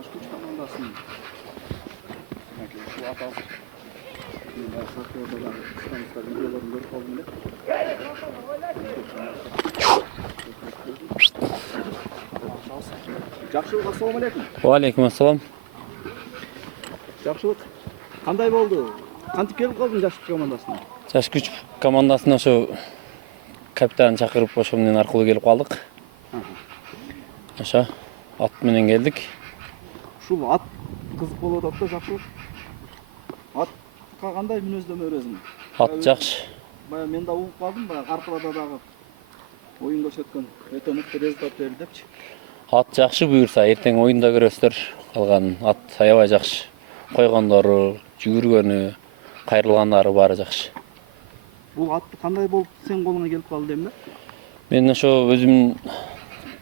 Жаш күч командасының şu атасы видеоларын көріп қалдым да. Жақшылық, ассалаумағалейкум. Уалейкум ассалам. Жақшылық, қандай болды? Қантип келіп қалдың жаш күч командасына? Жаш күч командасына ошо капитан чакырып ошо менен аркылуу келип калдык. Ошо ат менен келдик. Ушул ат кызык болуп атат да, Жақшылық. Атка кандай мүнөздөмө бересиң? Ат жакшы. Бая мен да угуп калдым, бая Каркылада дагы оюн көрсөткөн өтө мыкты результат берди депчи. Ат жакшы буюрса, эртең оюнда көрөсүздөр. Калган ат аябай жакшы. Койгондору, жүгүргөнү, кайрылгандары баары жакшы. Бул атты кандай болуп сен колуңа келип калды дейм да? Мен ошо өзүмдүн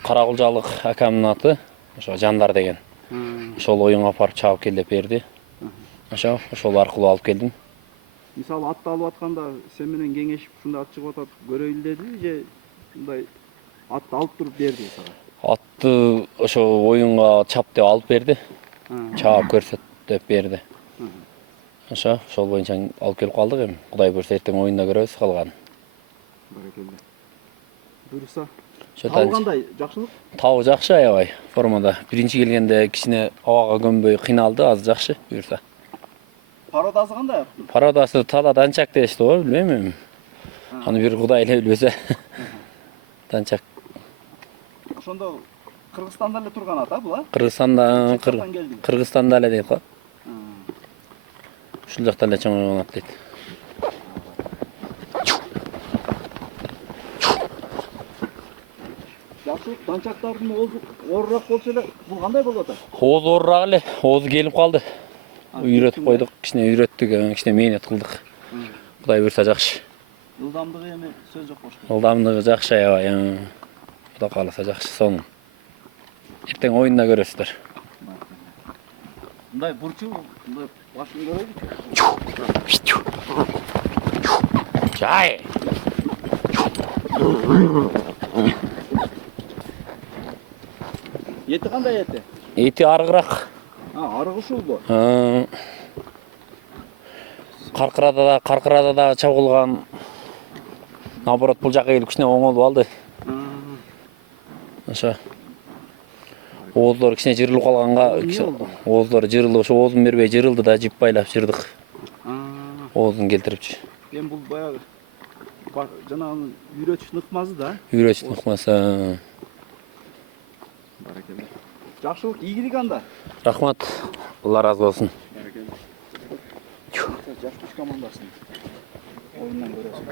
Каракулжалык акамдын аты, ошо Жандар деген. Ошол оюнга апарып чабып кел деп берди. Ошол аркылуу алып келдим. Мисалы атты алып атканда сен менен кеңешип ушундай ат чыгып атат көрөйлү деди же мындай атты алып туруп берди сага? Атты ошо оюнга чап деп алып берди. Чаап көрсөт деп берди. Ошол боюнча алып келип калдык эми. Кудай буйрса эртең оюнда көрөбүз калганын. Баракелде. Буйрса. Табы кандай? Жакшылык? Табы жакшы аябай формада. Биринчи келгенде кичине абага көнбөй кыйналды, азыр жакшы буйрса. Пародасы кандай? Пародасы тада данчак дешти го, билбейм эми. Аны бир Кудай эле билбесе. Данчак. Ошондо Кыргызстанда эле турган ат, бул, а? Кыргызстанда эле дейт го. Ушул жакта эле чоңойгон ат дейт. Жакшылык, данчактардын оозу оорураак болсо эле, бул кандай болуп атат? Оозу оорураак эле, оозу келип калды. Үйрөтүп койдук, кичине үйрөттүк, кичине мээнет кылдык. Кудай буйрса жакшы. Ылдамдыгы эми сөз жок болчу. Ылдамдыгы жакшы аябай. Кудай кааласа жакшы сонун. Эртең оюнда көрөсүздөр. Мындай бурчу, мындай башын көрөйбү. Жай. Эти кандай эти? Эти арыгыраак. Арык ушулбу? Каркырада да чабылган. Наоборот, бул жака келип кичине оңолуп алды. Ошо. Ооздор кичине жырылып калганга, ооздор жырылып, ошо оозун бербей жырылды да жип байлап жырдык. Оозун келтирипчи. Эми бул баягы жанагы үйрөтүш ыкмасы да? Үйрөтүш ыкмасы. Баракелде. Жакшылык, ийгилик анда. Рахмат. Алла разы болсун. Баракелде. Жаш күч командасынын оюндан көрөсүз.